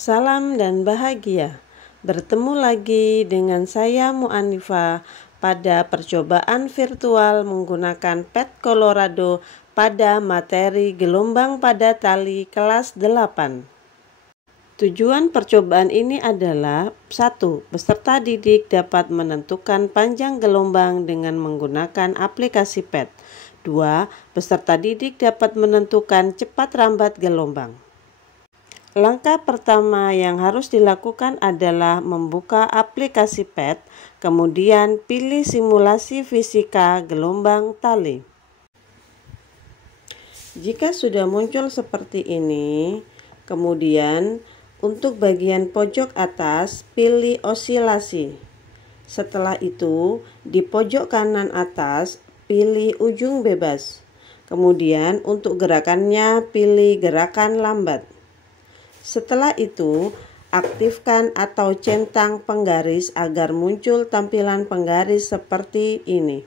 Salam dan bahagia. Bertemu lagi dengan saya Mu'anifah pada percobaan virtual menggunakan PET Colorado pada materi gelombang pada tali kelas 8. Tujuan percobaan ini adalah 1. Peserta didik dapat menentukan panjang gelombang dengan menggunakan aplikasi PET. 2. Peserta didik dapat menentukan cepat rambat gelombang. Langkah pertama yang harus dilakukan adalah membuka aplikasi PET, kemudian pilih simulasi fisika gelombang tali. Jika sudah muncul seperti ini, kemudian untuk bagian pojok atas pilih osilasi. Setelah itu, di pojok kanan atas pilih ujung bebas. Kemudian untuk gerakannya pilih gerakan lambat. Setelah itu, aktifkan atau centang penggaris agar muncul tampilan penggaris seperti ini.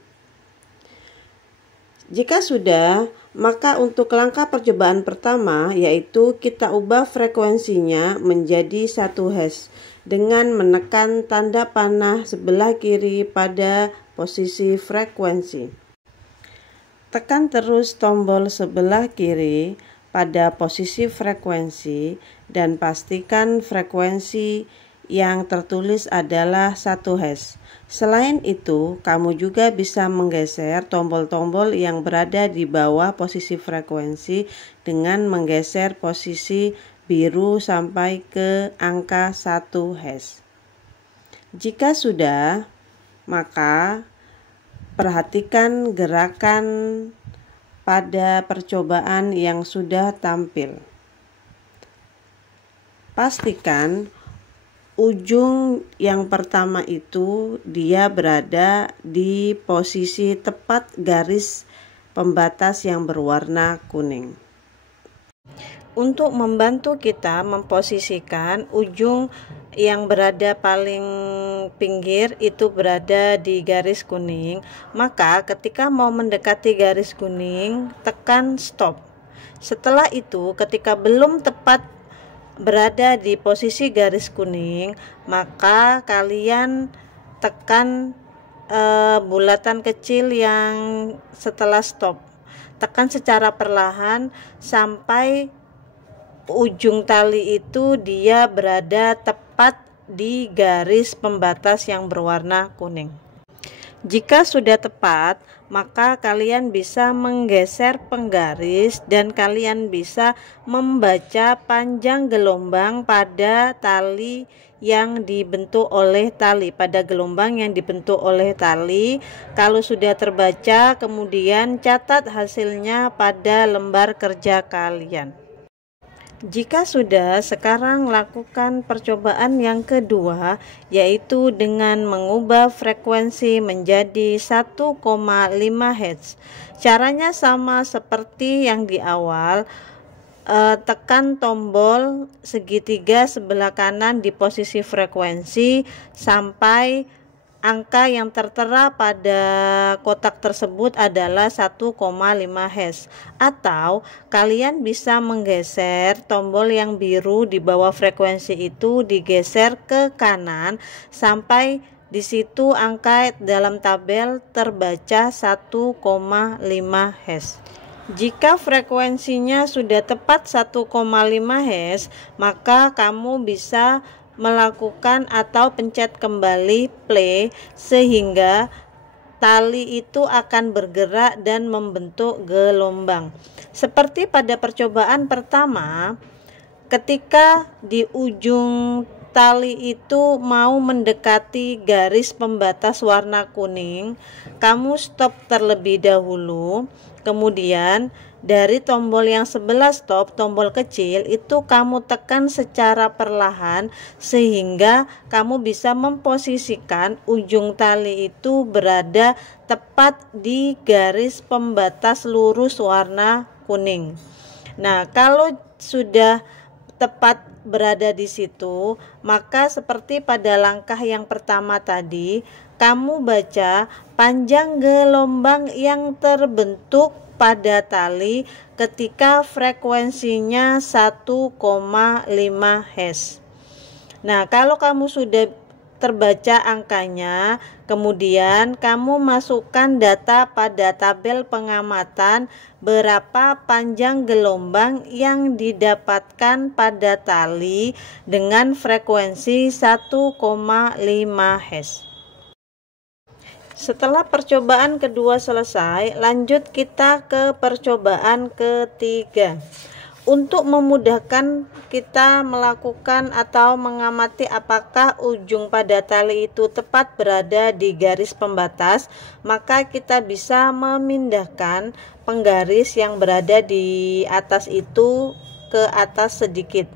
Jika sudah, maka untuk langkah percobaan pertama yaitu kita ubah frekuensinya menjadi 1 Hz dengan menekan tanda panah sebelah kiri pada posisi frekuensi. Tekan terus tombol sebelah kiri pada posisi frekuensi dan pastikan frekuensi yang tertulis adalah 1 Hz. Selain itu, kamu juga bisa menggeser tombol-tombol yang berada di bawah posisi frekuensi dengan menggeser posisi biru sampai ke angka 1 Hz. Jika sudah, maka perhatikan gerakan pada percobaan yang sudah tampil. Pastikan ujung yang pertama itu dia berada di posisi tepat garis pembatas yang berwarna kuning. Untuk membantu kita memposisikan ujung yang berada paling pinggir itu berada di garis kuning, maka ketika mau mendekati garis kuning, tekan stop. Setelah itu, ketika belum tepat berada di posisi garis kuning, maka kalian tekan bulatan kecil yang setelah stop. Tekan secara perlahan sampai ujung tali itu dia berada tepat di garis pembatas yang berwarna kuning. Jika sudah tepat, maka kalian bisa menggeser penggaris dan kalian bisa membaca panjang gelombang pada tali yang dibentuk oleh tali. Pada gelombang yang dibentuk oleh tali, kalau sudah terbaca, kemudian catat hasilnya pada lembar kerja kalian. Jika sudah, sekarang lakukan percobaan yang kedua, yaitu dengan mengubah frekuensi menjadi 1,5 Hz. Caranya sama seperti yang di awal. Tekan tombol segitiga sebelah kanan di posisi frekuensi sampai angka yang tertera pada kotak tersebut adalah 1,5 Hz. Atau kalian bisa menggeser tombol yang biru di bawah frekuensi itu, digeser ke kanan sampai di situ angka dalam tabel terbaca 1,5 Hz. Jika frekuensinya sudah tepat 1,5 Hz, maka kamu bisa melakukan atau pencet kembali play sehingga tali itu akan bergerak dan membentuk gelombang. Seperti pada percobaan pertama, ketika di ujung tali itu mau mendekati garis pembatas warna kuning, kamu stop terlebih dahulu. Kemudian dari tombol yang sebelah stop, tombol kecil itu kamu tekan secara perlahan sehingga kamu bisa memposisikan ujung tali itu berada tepat di garis pembatas lurus warna kuning. Nah, kalau sudah tepat berada di situ, maka seperti pada langkah yang pertama tadi, kamu baca panjang gelombang yang terbentuk pada tali ketika frekuensinya 1,5 Hz. Nah, kalau kamu sudah terbaca angkanya, kemudian kamu masukkan data pada tabel pengamatan berapa panjang gelombang yang didapatkan pada tali dengan frekuensi 1,5 Hz. Setelah percobaan kedua selesai, lanjut kita ke percobaan ketiga. Untuk memudahkan kita melakukan atau mengamati apakah ujung pada tali itu tepat berada di garis pembatas, maka kita bisa memindahkan penggaris yang berada di atas itu ke atas sedikit.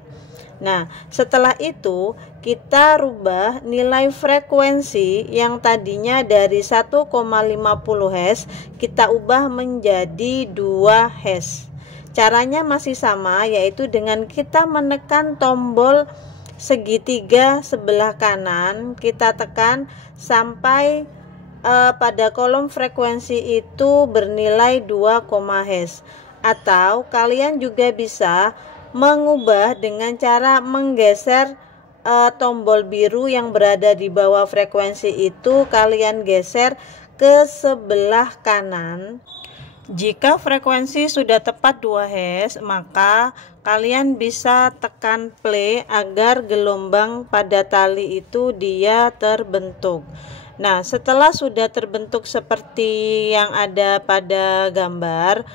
Nah, setelah itu kita rubah nilai frekuensi yang tadinya dari 1,50 Hz, kita ubah menjadi 2 Hz. Caranya masih sama, yaitu dengan kita menekan tombol segitiga sebelah kanan, kita tekan sampai pada kolom frekuensi itu bernilai 2, Hz. Atau kalian juga bisa mengubah dengan cara menggeser tombol biru yang berada di bawah frekuensi itu, kalian geser ke sebelah kanan. Jika frekuensi sudah tepat 2 Hz, maka kalian bisa tekan play agar gelombang pada tali itu dia terbentuk. Nah, setelah sudah terbentuk seperti yang ada pada gambar,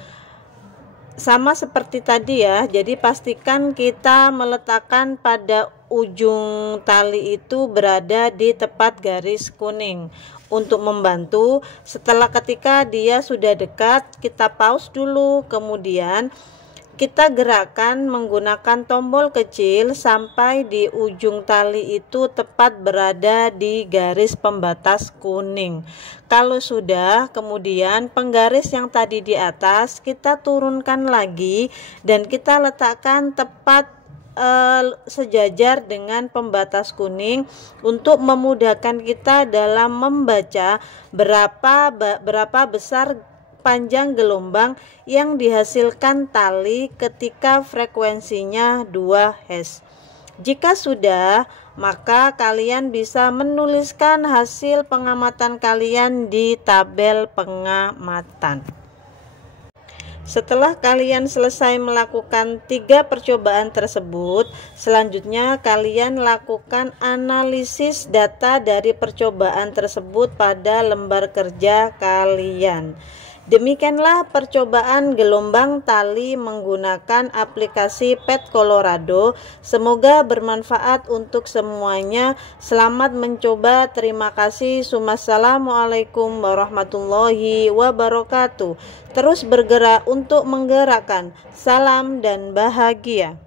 sama seperti tadi ya, jadi pastikan kita meletakkan pada ujung tali itu berada di tepat garis kuning. Untuk membantu, setelah ketika dia sudah dekat, kita pause dulu, kemudian kita gerakkan menggunakan tombol kecil sampai di ujung tali itu tepat berada di garis pembatas kuning. Kalau sudah, kemudian penggaris yang tadi di atas kita turunkan lagi dan kita letakkan tepat sejajar dengan pembatas kuning untuk memudahkan kita dalam membaca berapa besar panjang gelombang yang dihasilkan tali ketika frekuensinya 2 Hz. Jika sudah, maka kalian bisa menuliskan hasil pengamatan kalian di tabel pengamatan. Setelah kalian selesai melakukan 3 percobaan tersebut, selanjutnya kalian lakukan analisis data dari percobaan tersebut pada lembar kerja kalian. Demikianlah percobaan gelombang tali menggunakan aplikasi PET Colorado. Semoga bermanfaat untuk semuanya. Selamat mencoba. Terima kasih. Wassalamualaikum warahmatullahi wabarakatuh. Terus bergerak untuk menggerakkan. Salam dan bahagia.